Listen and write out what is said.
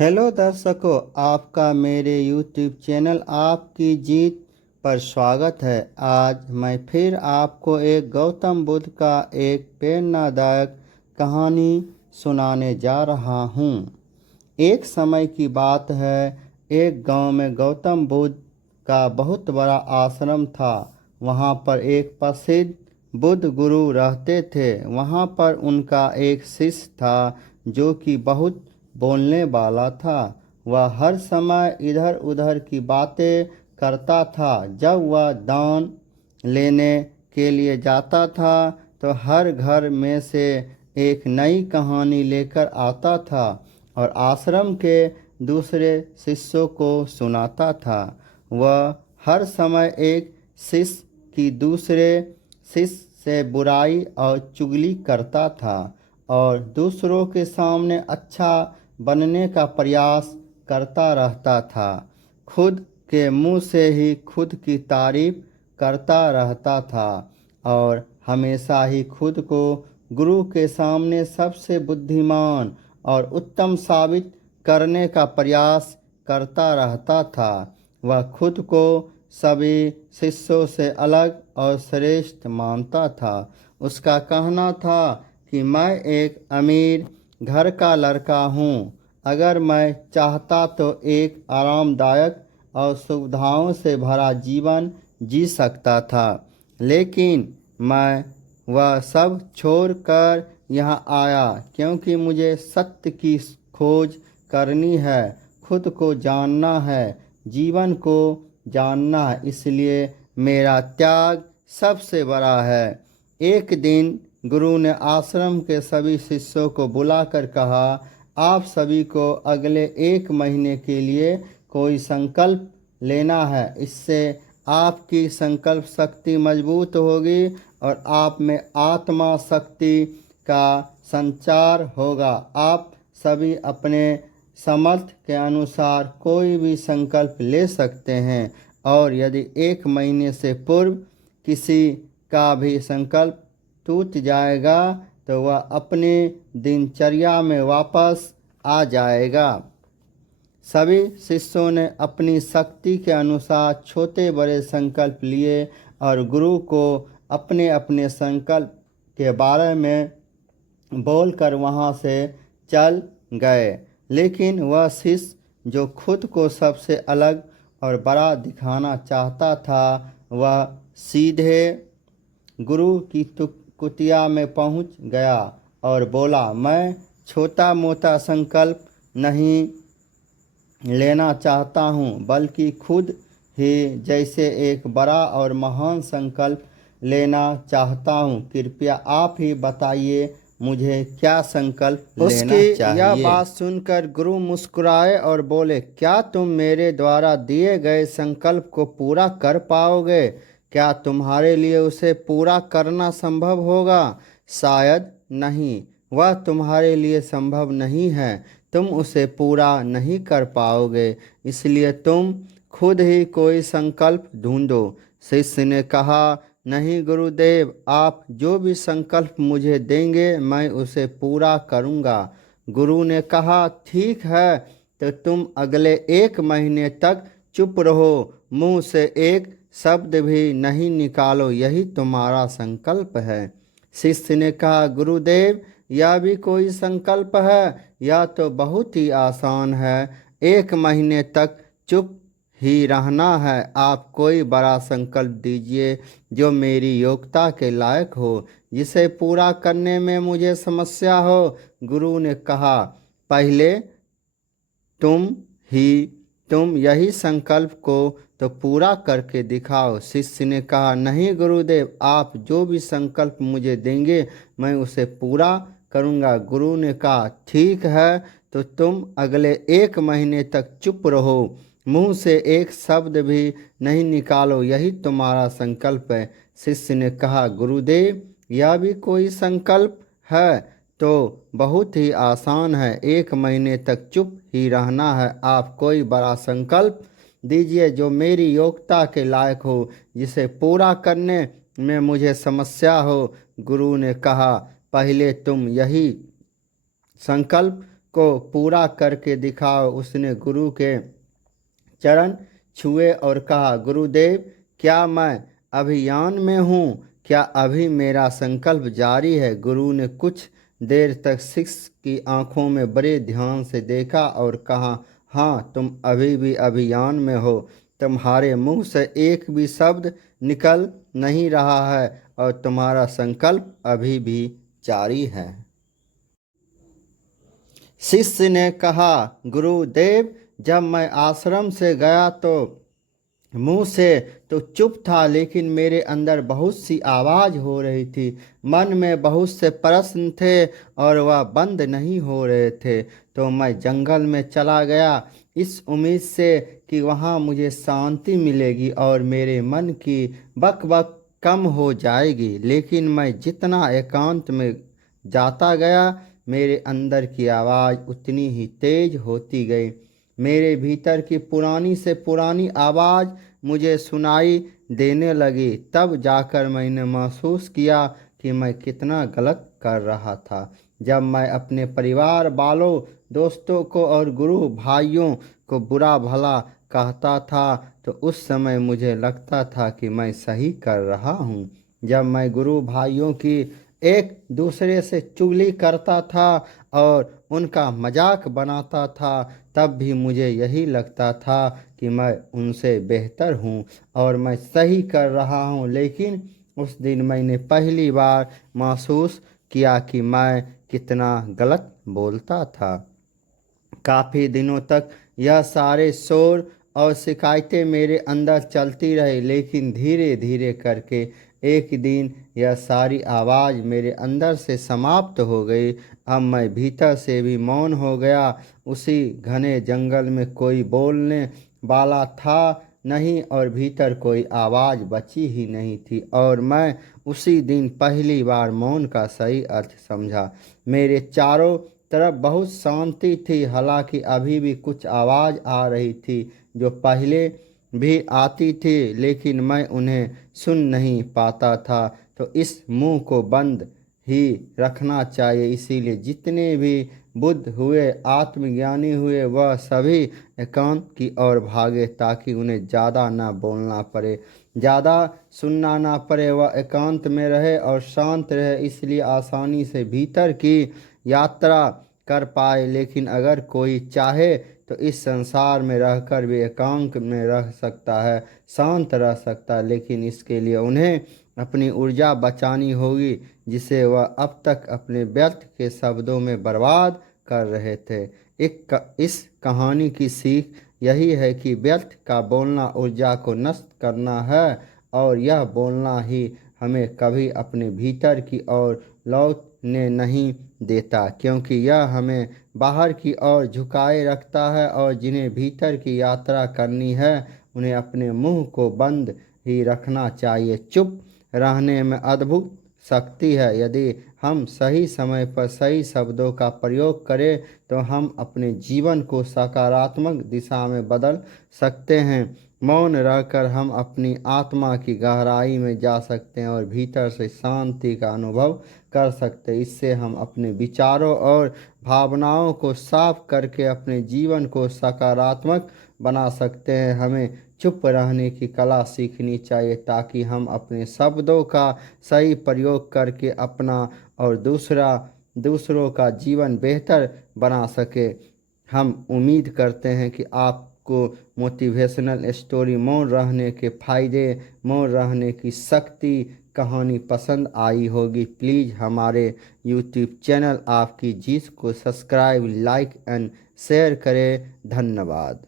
Hello दर्शकों, आपका मेरे YouTube चैनल आपकी जीत पर स्वागत है। आज मैं फिर आपको एक गौतम बुद्ध का एक प्रेरणादायक कहानी सुनाने जा रहा हूँ। एक समय की बात है, एक गांव में गौतम बुद्ध का बहुत बड़ा आश्रम था। वहाँ पर एक प्रसिद्ध बुद्ध गुरु रहते थे। वहाँ पर उनका एक शिष्य था जो कि बहुत बोलने वाला था। वह हर समय इधर उधर की बातें करता था। जब वह दान लेने के लिए जाता था तो हर घर में से एक नई कहानी लेकर आता था और आश्रम के दूसरे शिष्यों को सुनाता था। वह हर समय एक शिष्य की दूसरे शिष्य से बुराई और चुगली करता था और दूसरों के सामने अच्छा बनने का प्रयास करता रहता था। खुद के मुंह से ही खुद की तारीफ करता रहता था और हमेशा ही खुद को गुरु के सामने सबसे बुद्धिमान और उत्तम साबित करने का प्रयास करता रहता था। वह खुद को सभी शिष्यों से अलग और श्रेष्ठ मानता था। उसका कहना था कि मैं एक अमीर घर का लड़का हूँ। अगर मैं चाहता तो एक आरामदायक और सुविधाओं से भरा जीवन जी सकता था, लेकिन मैं वह सब छोड़कर यहाँ आया क्योंकि मुझे सत्य की खोज करनी है, खुद को जानना है, जीवन को जानना है। इसलिए मेरा त्याग सबसे बड़ा है। एक दिन गुरु ने आश्रम के सभी शिष्यों को बुलाकर कहा, आप सभी को अगले 1 महीने के लिए कोई संकल्प लेना है। इससे आपकी संकल्प शक्ति मजबूत होगी और आप में आत्मा शक्ति का संचार होगा। आप सभी अपने समर्थ के अनुसार कोई भी संकल्प ले सकते हैं और यदि 1 महीने से पूर्व किसी का भी संकल्प टूट जाएगा तो वह अपने दिनचर्या में वापस आ जाएगा। सभी शिष्यों ने अपनी शक्ति के अनुसार छोटे बड़े संकल्प लिए और गुरु को अपने अपने संकल्प के बारे में बोलकर वहाँ से चल गए। लेकिन वह शिष्य जो खुद को सबसे अलग और बड़ा दिखाना चाहता था, वह सीधे गुरु की कुटिया में पहुँच गया और बोला, मैं छोटा मोटा संकल्प नहीं लेना चाहता हूँ, बल्कि खुद ही जैसे एक बड़ा और महान संकल्प लेना चाहता हूँ। कृपया आप ही बताइए मुझे क्या संकल्प लेना चाहिए। यह बात सुनकर गुरु मुस्कुराए और बोले, क्या तुम मेरे द्वारा दिए गए संकल्प को पूरा कर पाओगे? क्या तुम्हारे लिए उसे पूरा करना संभव होगा? शायद नहीं, वह तुम्हारे लिए संभव नहीं है। तुम उसे पूरा नहीं कर पाओगे, इसलिए तुम खुद ही कोई संकल्प ढूंढो। शिष्य ने कहा, नहीं गुरुदेव, आप जो भी संकल्प मुझे देंगे मैं उसे पूरा करूँगा। गुरु ने कहा, ठीक है, तो तुम अगले 1 महीने तक चुप रहो, मुंह से एक शब्द भी नहीं निकालो, यही तुम्हारा संकल्प है। शिष्य ने कहा, गुरुदेव, यह भी कोई संकल्प है? यह तो बहुत ही आसान है। 1 महीने तक चुप ही रहना है। आप कोई बड़ा संकल्प दीजिए जो मेरी योग्यता के लायक हो, जिसे पूरा करने में मुझे समस्या हो। गुरु ने कहा, पहले तुम यही संकल्प को तो पूरा करके दिखाओ। शिष्य ने कहा, नहीं गुरुदेव, आप जो भी संकल्प मुझे देंगे मैं उसे पूरा करूँगा। गुरु ने कहा, ठीक है, तो तुम अगले 1 महीने तक चुप रहो, मुंह से एक शब्द भी नहीं निकालो, यही तुम्हारा संकल्प है। शिष्य ने कहा, गुरुदेव, यह भी कोई संकल्प है? तो बहुत ही आसान है। 1 महीने तक चुप ही रहना है। आप कोई बड़ा संकल्प दीजिए जो मेरी योग्यता के लायक हो, जिसे पूरा करने में मुझे समस्या हो। गुरु ने कहा, पहले तुम यही संकल्प को पूरा करके दिखाओ। उसने गुरु के चरण छुए और कहा, गुरुदेव, क्या मैं अभियान में हूँ? क्या अभी मेरा संकल्प जारी है? गुरु ने कुछ देर तक शिष्य की आंखों में बड़े ध्यान से देखा और कहा, हाँ, तुम अभी भी अभियान में हो। तुम्हारे मुंह से एक भी शब्द निकल नहीं रहा है और तुम्हारा संकल्प अभी भी जारी है। शिष्य ने कहा, गुरुदेव, जब मैं आश्रम से गया तो मुंह से तो चुप था, लेकिन मेरे अंदर बहुत सी आवाज हो रही थी। मन में बहुत से प्रश्न थे और वह बंद नहीं हो रहे थे। तो मैं जंगल में चला गया इस उम्मीद से कि वहाँ मुझे शांति मिलेगी और मेरे मन की बक कम हो जाएगी। लेकिन मैं जितना एकांत में जाता गया, मेरे अंदर की आवाज़ उतनी ही तेज होती गई। मेरे भीतर की पुरानी से पुरानी आवाज़ मुझे सुनाई देने लगी। तब जाकर मैंने महसूस किया कि मैं कितना गलत कर रहा था। जब मैं अपने परिवार वालों, दोस्तों को और गुरु भाइयों को बुरा भला कहता था तो उस समय मुझे लगता था कि मैं सही कर रहा हूँ। जब मैं गुरु भाइयों की एक दूसरे से चुगली करता था और उनका मजाक बनाता था, तब भी मुझे यही लगता था कि मैं उनसे बेहतर हूँ और मैं सही कर रहा हूँ। लेकिन उस दिन मैंने पहली बार महसूस किया कि मैं कितना गलत बोलता था। काफ़ी दिनों तक यह सारे शोर और शिकायतें मेरे अंदर चलती रही, लेकिन धीरे धीरे करके एक दिन यह सारी आवाज़ मेरे अंदर से समाप्त हो गई। अब मैं भीतर से भी मौन हो गया। उसी घने जंगल में कोई बोलने वाला था नहीं और भीतर कोई आवाज़ बची ही नहीं थी और मैं उसी दिन पहली बार मौन का सही अर्थ समझा। मेरे चारों तरफ बहुत शांति थी, हालांकि अभी भी कुछ आवाज़ आ रही थी जो पहले भी आती थी, लेकिन मैं उन्हें सुन नहीं पाता था। तो इस मुंह को बंद ही रखना चाहिए। इसीलिए जितने भी बुद्ध हुए, आत्मज्ञानी हुए, वह सभी एकांत की ओर भागे ताकि उन्हें ज़्यादा ना बोलना पड़े, ज़्यादा सुनना ना पड़े। वह एकांत में रहे और शांत रहे, इसलिए आसानी से भीतर की यात्रा कर पाए। लेकिन अगर कोई चाहे तो इस संसार में रहकर भी एकांत में रह सकता है, शांत रह सकता है, लेकिन इसके लिए उन्हें अपनी ऊर्जा बचानी होगी जिसे वह अब तक अपने व्यर्थ के शब्दों में बर्बाद कर रहे थे। इस कहानी की सीख यही है कि व्यर्थ का बोलना ऊर्जा को नष्ट करना है और यह बोलना ही हमें कभी अपने भीतर की ओर लौटने नहीं देता, क्योंकि यह हमें बाहर की ओर झुकाए रखता है और जिन्हें भीतर की यात्रा करनी है उन्हें अपने मुंह को बंद ही रखना चाहिए। चुप रहने में अद्भुत शक्ति है। यदि हम सही समय पर सही शब्दों का प्रयोग करें तो हम अपने जीवन को सकारात्मक दिशा में बदल सकते हैं। मौन रहकर हम अपनी आत्मा की गहराई में जा सकते हैं और भीतर से शांति का अनुभव कर सकते हैं। इससे हम अपने विचारों और भावनाओं को साफ करके अपने जीवन को सकारात्मक बना सकते हैं। हमें चुप रहने की कला सीखनी चाहिए ताकि हम अपने शब्दों का सही प्रयोग करके अपना और दूसरों का जीवन बेहतर बना सके। हम उम्मीद करते हैं कि आपको मोटिवेशनल स्टोरी मौन रहने के फायदे, मौन रहने की शक्ति कहानी पसंद आई होगी। प्लीज़ हमारे यूट्यूब चैनल आपकी जीत को सब्सक्राइब, लाइक एंड शेयर करें। धन्यवाद।